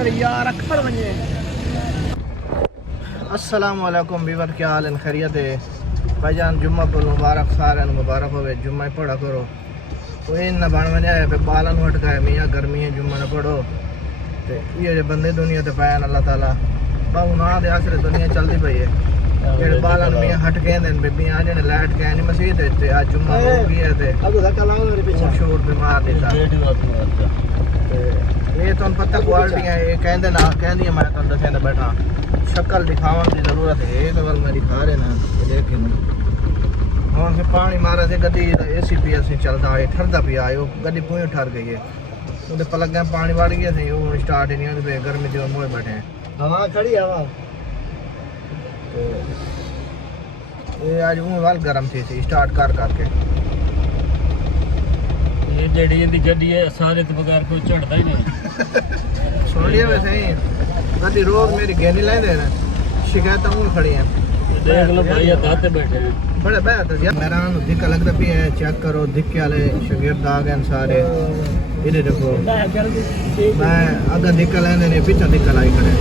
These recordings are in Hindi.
मेरे यार अखर वने। अस्सलाम वालेकुम बीवर, क्या हाल है? खैरियत है भाईजान? जुम्मा पर मुबारक, सारे मुबारक हो। जुम्मा पढ़ा करो, तो इन बन वजह है बालन हटका है मियाँ, गर्मी है, जुम्मा न पढ़ो तो ये जो बंदे दुनिया ते पैन अल्लाह ताला बहु ना दे आसरे दुनिया चलती पई है। जेड़े बालन मियाँ हट गए ने बीबियां जेने लाइट गए नहीं मसीह ते आज जुम्मा हो गई है ते अब धक्का लाओ मेरे पीछे शोर बीमार देता ये तो पता क्वालिटी है। ये कहंदे ना कहंदी मैं तो दसे बैठा शक्ल दिखावन की जरूरत है तो वल मैं दिखा रहे ना देख हम से पानी मारा से गड्डी एसी पीएस चलता है ठरदा पिया है गड्डी पूरी ठर गई है उधर पलक में पानी वाड़ गया थे वो स्टार्ट ही नहीं होती गर्मी जो मोए बैठे हैं हवा खड़ी हवा तो ये आज वो वाल गर्म थी स्टार्ट कर करके ये जेडी दी गड्डी है सारे तो बगैर कोई चढ़ता ही नहीं। सुन लिया वैसे ही गड्डी रोज मेरी गेनी लेंदे ने शिकायत हूं खड़ी है देख लो भाई दाते बैठे हैं बड़े बेहतर यार मेरा दिक्कत लगता भी है चेक करो दिक्के वाले शागिर्द आ गए सारे इधर देखो मैं अगर दिक्कत लेंदे ने पीछे दिक्कत आई खड़े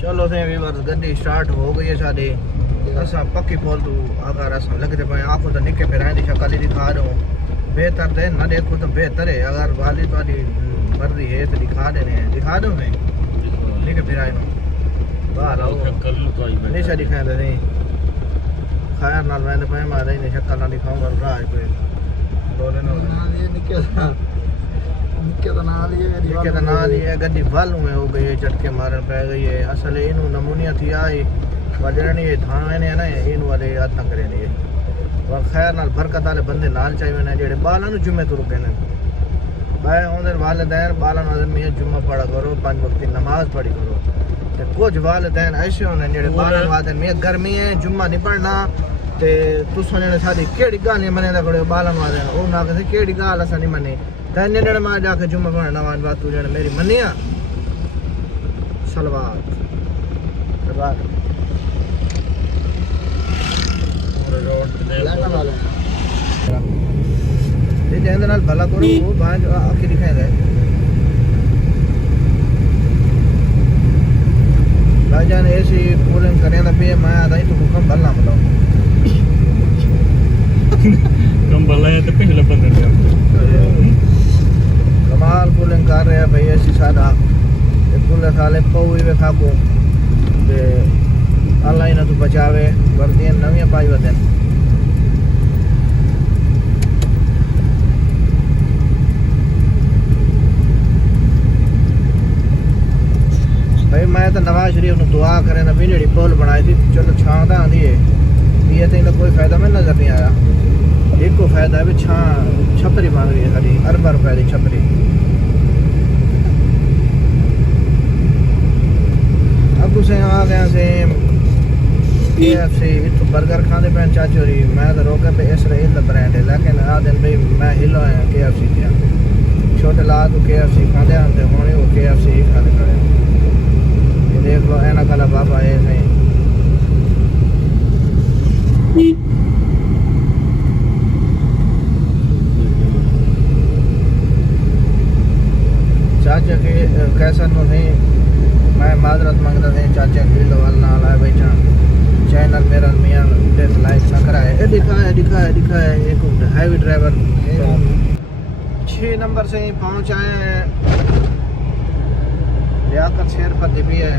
चलो थे व्यूअर्स गड्डी स्टार्ट हो गई है साडी असा पक्की पोल तू अगर असा लगते पे आंखों तो निके पे रहने शक्ल ही दिखा रहा हूँ बेहतर दे ना देखो तो बेहतर है अगर वाली तुम्हारी मर्जी है तो दिखा देने हैं दिखा दो मैं निके फिर आए बाहर आओ नहीं दिखाए तो नहीं खैर नाल मैंने पे मारे नहीं शक्ल ना दिखाऊंगा रहा है कोई बोले ना ये निके तो ना लिए गड्डी वाल में हो गई है झटके मारन पै गई है असल इनू नमूनिया थी आई वजरनी ये धान ने ना इन वाले आतंक करे ने और खैर नाल बरकत वाले बंदे नाल चाहिए ने जेड़े बालां नु जुम्मे तो रुके ने भाई ओंदे वालिदैन बालां नु मियां जुम्मा पढ़ा करो 5 वक्त की नमाज पढ़ी करो ते कुछ वालिदैन ऐसे होने जेड़े बालां वादन मियां गर्मी है जुम्मा नहीं पढ़ना ते तुसां ने सारी केड़ी गाल मने दा करो बालां वादन ओ ना के केड़ी गाल असा नहीं मने तने ने मां जाके जुम्मा पढ़ना वान बात तू जने मेरी मनिया सलवात सलवात भला करो वो बाहर आखिर दिखाए गए भाईजान ऐसी कूलिंग करें ना पे मैं आता ही तो हुक्म भलना बताओ कम भला है तो पिछले बंदे कमाल कूलिंग कर रहे हैं भाई ऐसी सादा कूलर साले पौई वे खाको ते अल्लाह इन्हें तो बचावे वर्दियां नवी पाई वदन भाई मैं तो नवाज शरीफ ने दुआ करे ना भी जेडी पुल बनाई थी चलो छां तो आंदी है ये तो इनका कोई फायदा मैं नजर नहीं आया एक को फायदा है भी छां छपरी मांग रही है खाली अरब रुपए की छपरी अब उसे आ गया से KFC इतो बर्गर खाने पे चाचोरी मैं तो रोके पे इसराइल का ब्रांड है लेकिन आ दिन भाई मैं हिलो आया KFC क्या छोटे ला तो KFC खाते आते होने वो KFC ही खाते खड़े ये देख लो ऐना कला बाबा है सही चाचा के कैसा तो नहीं मैं माजरत मांगता था चाचा की लवाल ना लाए भाई चैनल मेरा मियाँ लाइक ना कराए दिखा है एक हैवी ड्राइवर 6 नंबर से ही पहुँच आए हैं लियाकत शेर पर भी है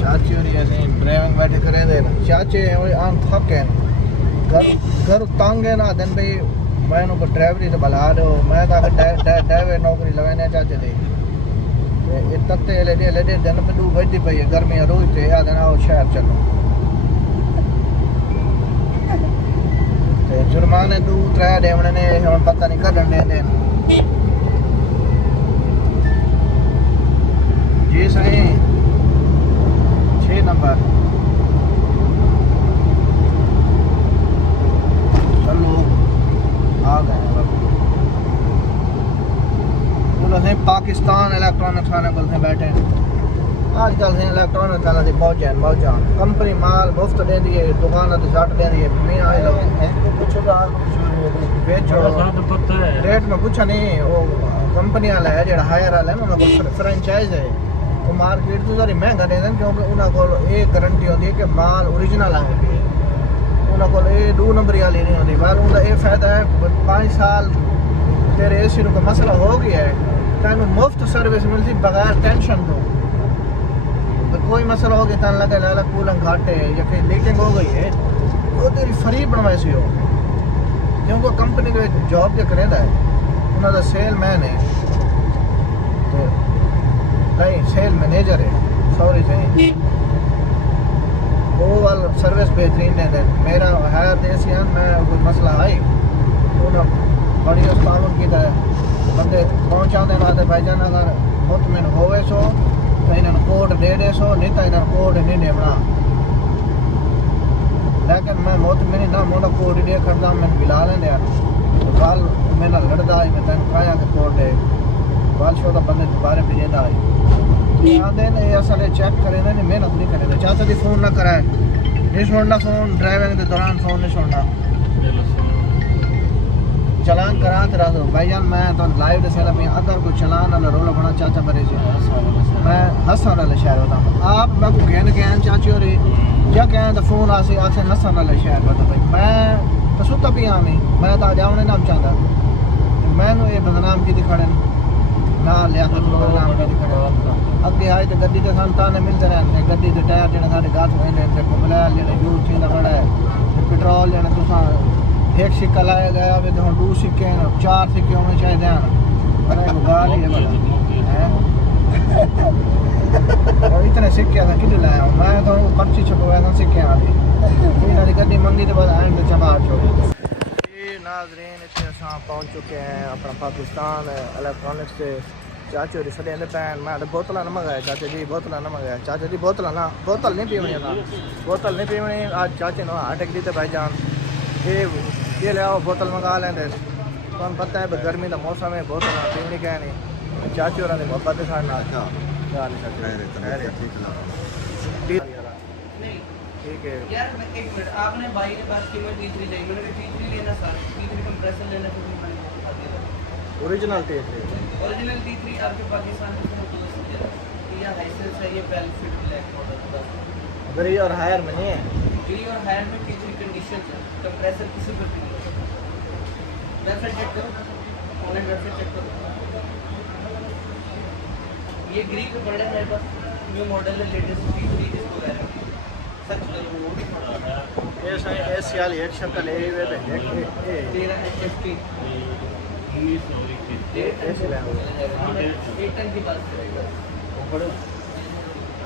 चाची और ऐसे ड्राइविंग बैठे करे दे ना चाचे आम थक है घर तंग है ना दिन भाई मैं उनको ड्राइवरी तो बुला दो मैं ड्राइवर नौकरी लगाने चाहते थे ये तत्ते ले दिन पे दू बजती पई है गर्मी रोज ते आ देना वो शहर चलो ते जुर्माने 2-3 देवने ने हम पता नहीं कदन दे जी सही 6 नंबर चलो आ गए पाकिस्तान इलेक्ट्रॉनिक थाने को बैठे आजकल से इलेक्ट्रॉनिक थाना से बहुत कंपनी माल मुफ्त दे दी है दुकान तो शर्ट दे दी है मैं आए लोग बेचो साथ पता है रेट में पूछा नहीं वो कंपनी वाला है जो हायर वाला है ना उन्होंने फ्रेंचाइज है वो मार्केट तो सारी महंगा दे दें क्योंकि उन्होंने एक गारंटी होती है कि माल ओरिजिनल आए उन्होंने ये 2 नंबरी वाली नहीं होती बाल उनका ये फायदा है 5 साल तेरे एसी का मसला हो गया है तेन मुफ्त सर्विस मिलती बगैर टेंशन तो कोई मसला हो गया तेन लगे लाला कूलिंग घाटे या फिर लीकिंग हो गई है वो तेरी फ्री बनवाई सी हो क्योंकि कंपनी के जॉब जो करेंदा है उन्होंने सेल मैन है तो नहीं सेल मैनेजर है सॉरी सही वो वाला सर्विस बेहतरीन है मेरा है देसी है मैं कोई मसला आई उन्होंने बड़ी उस ताउन की बंदे पहुँचा देना भाईजान अगर मुतमिन होवे सो तो इन्होंने कोड दे सो नहीं तो इन्होंने कोड नहीं देना लेकिन मैं मुतमिन ना मोड़ा कोड दे करदा मैं मिला लेंदे कल मैंने लड़दा आई मैं तेन कहा कि कोड दे कल शो तो बंदे दोबारा भेजेंदा आई आंदे ने असल चेक करे ने मेहनत नहीं करे चाचा दी फोन ना कराए नहीं छोड़ना फोन ड्राइविंग के दौरान फोन नहीं छोड़ना चलान करा तेरा तो भाईजान मैं तो लाइव दसेला मैं अगर कोई चलान वाला रोला बना चाचा बरे से मैं हसन वाले शहर बता आप मैं को कहने के चाची और क्या कहें तो फोन आसे आसे हसन वाले शहर बता भाई मैं तो सुता पिया नहीं मैं तो जावने नाम चाहता मैंने ये बदनाम की दिखाड़े ना लिया तो बदनाम की दिखाड़े अगे आए तो गड्डी के संतान मिलते रहते गड्डी के टायर जेने साडे गाथ वेंदे ते मोबाइल जेने यूज थींदा बड़ा है पेट्रोल जेने तुसा एक सिक्का लाया गया अभी तो 2 सिक्के हैं 4 सिक्के होने चाहिए अरे वो गाल ही है और इतने सिक्के था किधर लाया हूँ मैं तो पर्ची छपवाया था सिक्के आदि इन्होंने गड्डी मंगी तो बाद आए तो चबा छोड़ी ये नाज़रीन इतने असां पहुँच चुके हैं अपना पाकिस्तान इलेक्ट्रॉनिक्स से चाचो दी सड़े पैन मैं बोतल न मंगाया चाचा जी बोतल न मंगाया चाचा जी बोतल नहीं पीवनी था बोतल नहीं पीवनी आज चाचे ने अटक दी भाईजान ये ले आओ बोतल मंगा लेंगे तुम पता है गर्मी का मौसम है बोतल पीवनी क्या नहीं चाची और मोहब्बत ठीक है यार मैं एक मिनट आपने भाई ने बात की मैं T3 ले मैंने T3 लेना सर T3 कंप्रेसर लेना तो मैंने बता दिया ओरिजिनल T3 ओरिजिनल T3 आपके पाकिस्तान में दोस्त है ये लाइसेंस है ये पहले फिट ब्लैक मॉडल ग्री और हायर में नहीं है ग्री और हायर में T3 कंडीशन है कंप्रेसर किसी पर भी नहीं वेबसाइट चेक करो ऑनलाइन वेबसाइट चेक करो ये ग्री पे पड़ा है मेरे पास न्यू मॉडल है लेटेस्ट T3 इसको कह रहे हैं सच करो ये सही एस वाली एक शक्ल है ये तेरा HFT ऐसे ले एक टन की बात करेगा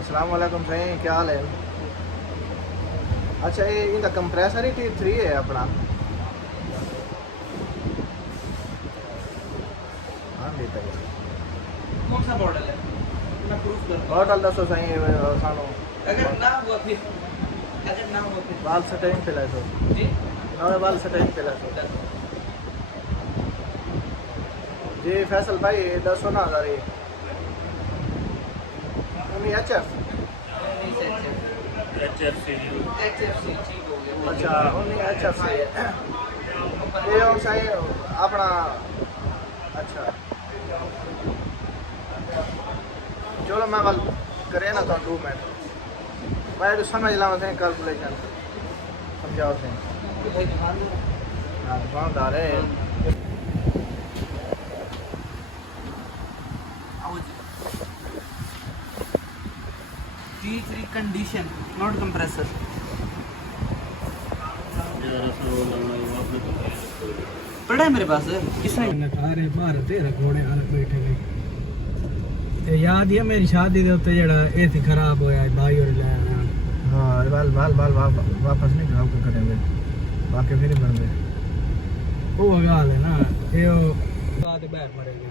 अस्सलाम वालेकुम सही क्या हाल है अच्छा ये इनका कंप्रेसर ही T3 है अपना हाँ देता है कौन सा मॉडल है मैं प्रूफ करूंगा मॉडल दसो सही सानो अगर ना हुआ फिर अगर ना हुआ फिर बाल सेटिंग पे ला दो जी नवे बाल सेटिंग पे ला दो जी फैसल भाई 10,000 ये उन्हीं HF HFC HFC ठीक हो गया अच्छा उन्हीं HF से ये और सही अपना अच्छा चलो मैं कल करे ना तो 2 मिनट मैं तो समझ ला से कैलकुलेशन समझाओ से हाँ दुकानदार है T3 कंडीशन नॉट कंप्रेसर पड़ा है मेरे पास किसने अरे भारत है रखोड़े अलग बैठे गए ते याद है मेरी शादी दे उत्ते जेड़ा एसी खराब होया भाई और ले आया हाँ बाल वापस नहीं खराब करेंगे बाकी फिर बन गए वो गाल है ना ये बात बैठ मरेगा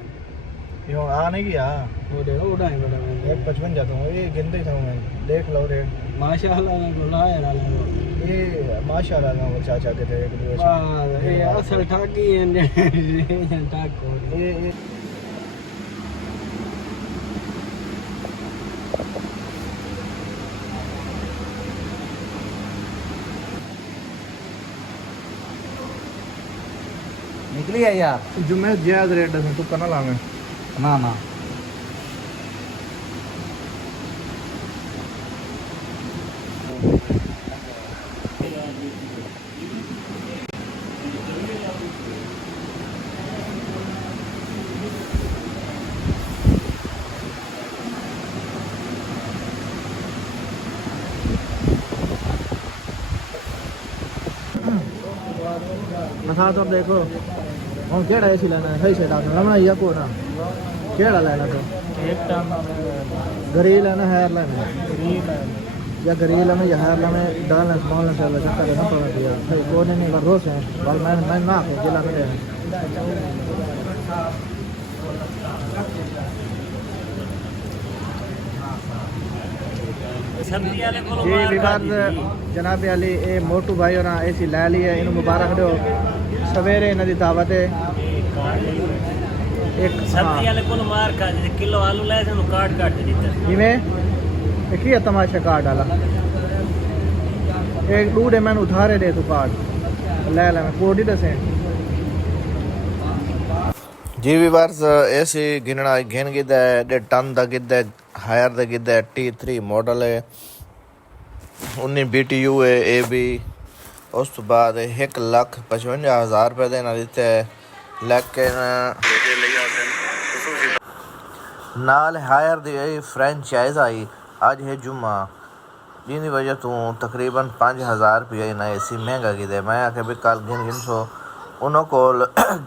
यो आ नहीं गया वो देखो उड़ाए बड़ा मैं 55 जाता हूँ ये गिनते था मैं देख लो रे माशाल्लाह मैं बोला यार ये माशाल्लाह ना वो चाचा के थे एक दो वाह ये असल ठाकी है ठाक को ये निकली है यार जुम्मे जायज रेट है तू करना लावे ना ना हाँ तो देखो हम केड़ा एसी लेना है सही से डाल लमना या को ना केड़ा लेना तो एक टाइम गरील लेना है लेना या गरील लेना या हार लेना डालना स्मॉल से वाला चक्कर ना पड़ा दिया सही को नहीं कर रोस है बल मैं ना को जिला करे सर्दी वाले को जी विवाद जनाब अली ए मोटू भाई और एसी ले ली है इन मुबारक दो सवेरे इन्हां दी दावत है एक सर्दी वाले को मार का किलो आलू ले से काट काट दीता जिमें की तमाशा कार्ड वाला एक डूडे मैंने उधारे दे तू कार्ड ले मैं कोड ही दसे जी विवार्स ऐसी गिनना गिन गिदा है टन दा गिदा हायर दा गिदा T3 मॉडल है 19 BTU है ए बी उस तो बाद 1,55,000 रुपये देना दिता है लेकिन नाल हायर दी फ्रेंचाइज आई अज है जुम्मा जिंदी वजह तू तकरीबन 5,000 रुपये ना एसी महंगा गिदे मैं आके भी कल गिन सो उन्हों को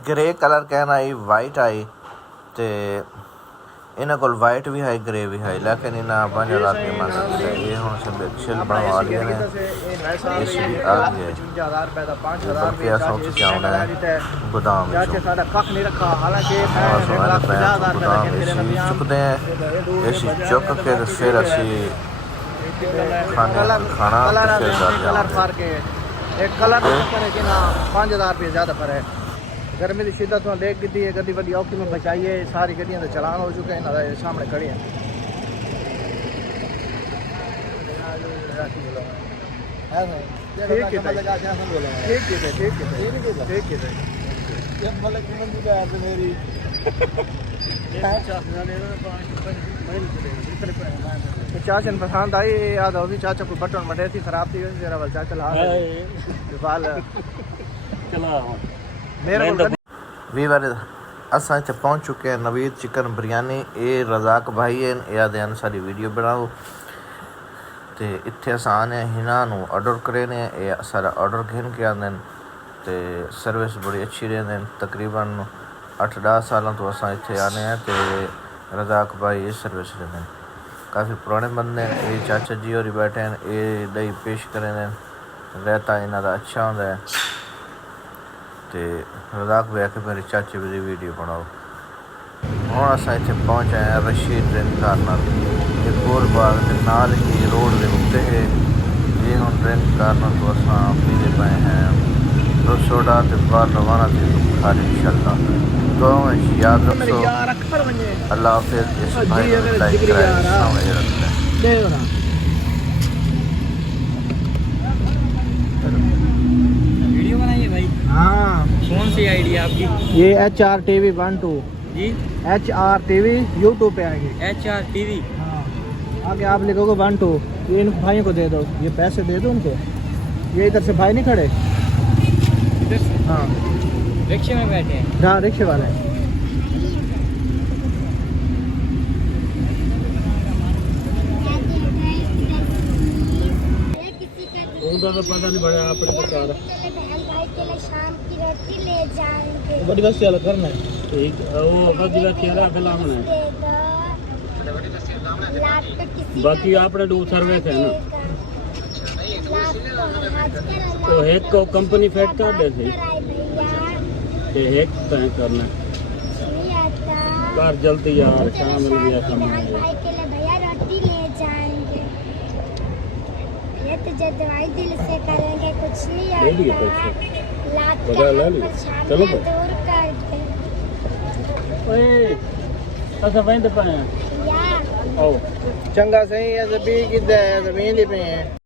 ग्रे कलर कहना आई वाइट आई ते इन्हों को वाइट भी है ग्रे भी है लेकिन इन्हें 5,000 रुपये मांगा ये हम सब छिल बनवा लिए ने एसी भी आ गई है क्या सोच जाना है गोदाम चुकते हैं एसी चुक के फिर असी खाना एक कलर फर्क है ना 5,000 रुपये ज़्यादा फर्क है गर्मी की शिद्दत तो देख की है गड्डी बड़ी औखी में बचाइए सारी गड्डियां तो चलान हो चुके हैं सामने खड़ी हैं चाचन पसंद आई याद होगी चाचा को बटन मटे थी खराब थी जरा वाल चाचा ला वाल चला मेरे वीवर असां इत्थे पहुंच चुके हैं नवीद चिकन बिरयानी ये रज़ाक भाई है याद है सारी वीडियो बनाओ तो इत्थे असां आने हिना ऑर्डर करे ने ये सारा ऑर्डर घिन के आते हैं तो सर्विस बड़ी अच्छी रहते हैं तकरीबन 8-10 सालों तो असां इत्थे आने हैं तो रज़ाक भाई ये सर्विस रहते हैं काफ़ी पुराने बंदे हैं ये चाचा जी और बैठे हैं ये दही पेश करें रहता इन्हों का अच्छा होंदा है तो रज़ाक भाई आके मेरे चाचे की वीडियो बनाओ हम असां इत्थे पहुँच आए हैं रशीद ड्रिंक कार्नर एक और बाग के नाल ही रोड के उत्ते है ये हम ड्रिंक कार्नर तो असां पीते पे हैं तो सोडा तो बाहर रवाना थे खाली इंशाल्लाह तो याद रखो अल्लाह हाफिज़ इस भाई को लाइक कराए समझ रखते हैं वीडियो बनाइए भाई हाँ कौन सी आईडी है आपकी ये HR TV 1-2 जी HR TV YouTube पे आएगी HR TV हाँ आगे आप लिखोगे 1-2 ये इन भाइयों को दे दो ये पैसे दे दो उनको ये इधर से भाई नहीं खड़े इधर से हाँ रिक्शे में बैठे हैं हाँ रिक्शे वाले उनका तो पता नहीं बड़ा आप बता बड़ी बस चल करना है ठीक वो बदला चेहरा गलाम है बाकी आपने दो सर्विस है ना तो एक को कंपनी फेट कर दे थे ये एक तय करना कार जल्दी यार काम मिल गया सामान भैया रोटी ले जाएंगे ये तो जो दवाई दिल से करेंगे कुछ नहीं ले लिए आता पैसे लात बता ले लिए चलो के दूर कर दे ओए ऐसा वहीं पे या आओ चंगा सही है जबी किधर है जमीन ही पे है